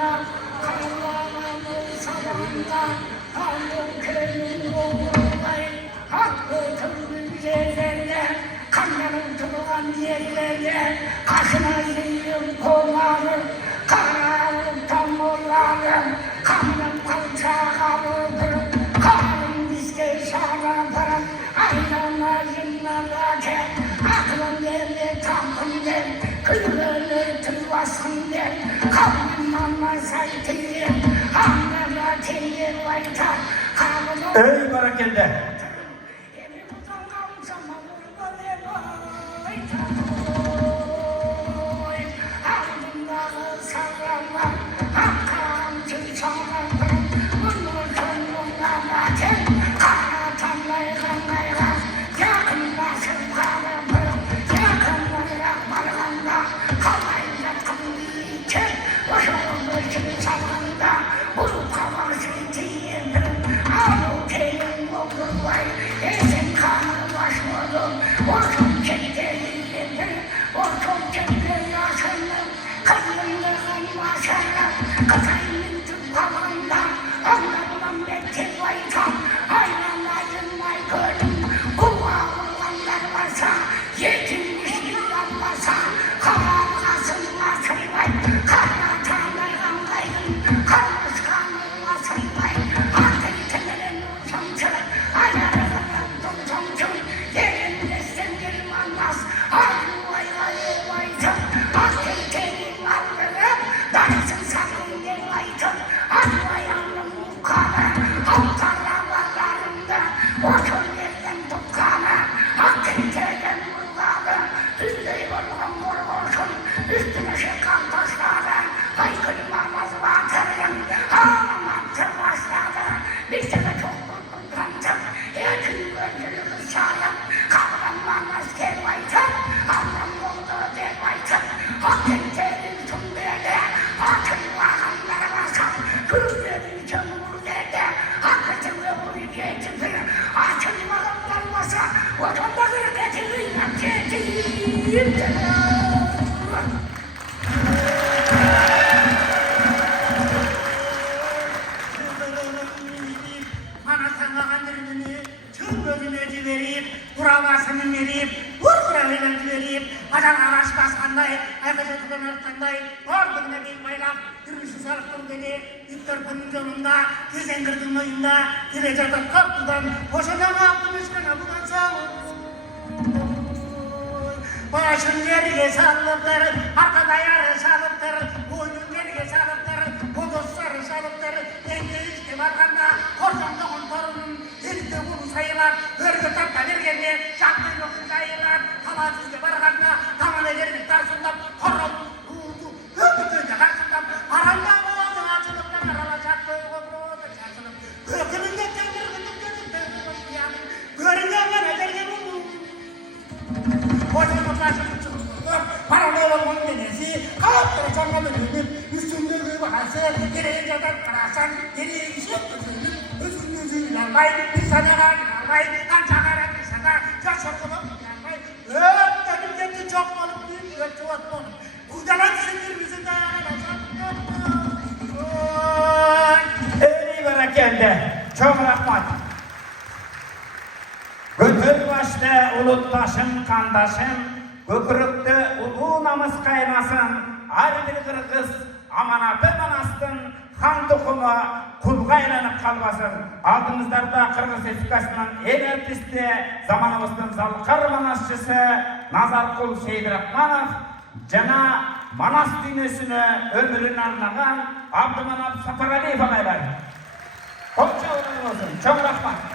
sağında, kararlarının sabahında, Tanrı köyün oğulları, hakkı türlü yerlerde, kanların tutulan yerlerde, kaşına yiyim kolları, kararım tamurlarım, kanım kalçalarım, kanım bizde şaraplarım, aynama yıllarlarca, aklım yerle tampım der, kıyıları tüvasın der, kanım ama saytıyım, anlara teyir vayta, kanım... Ey barakende! Buravasını verip, vurguralarını verip, acan araç baskanday, aykıca tutanarkanday, orduguna bir baylap, kırmızı sarıktım dedi, İttorpunun yolunda, Gezengir'in oyunda, Dilecer'den korkudan, boşadan aldım üstüne bulan sağlık. Başın yerine sağlıktır, arkada yarı sağlıktır, boynun yerine sağlıktır, bodosları sağlıktır, denge işte bakanda, korcanda ontorunun, elinde bunu sayılar, örgü tapta vergende, şartlı yoksun sayılar, kalatsızca barganda, taman ederini tarsından, korun, kuğdu, öpütünce karşından, aranda boğazın açılıktan aralacak, boğazın açılık, ökününde görüngen ederken Boşanma karşılık çıkıyor. Paralı olan denesi, kalapları canlı dönüp, üstünde bir bahası, geriye kadar karasan, geriye işlet gözünüp, özün gözüyle yanmay, bir sadaran yanmay, kançakara bir sadar, yaş okumak yanmay, dönüp gitti çok balık büyük, çuvat balık. Kurdalan sinir bizi dayanacak. Ey barakende! Çok rahmat! Götür başta ulutlaşım kandaşım, gökürükte ulu namız kaynasın, her bir kırgız amanatı manastın, han tukuma kulga aylanıp kalmasın. Aldığımızlarda Kırgız Respublikası'nın en artisti, zamanımızın Zalkar manasçısı Nazarkul Seydirahmanov, jana Manas dünyasını ömrünü anlagan Abdümanap Safaraliyev ağaylar. Çok çok rahmat.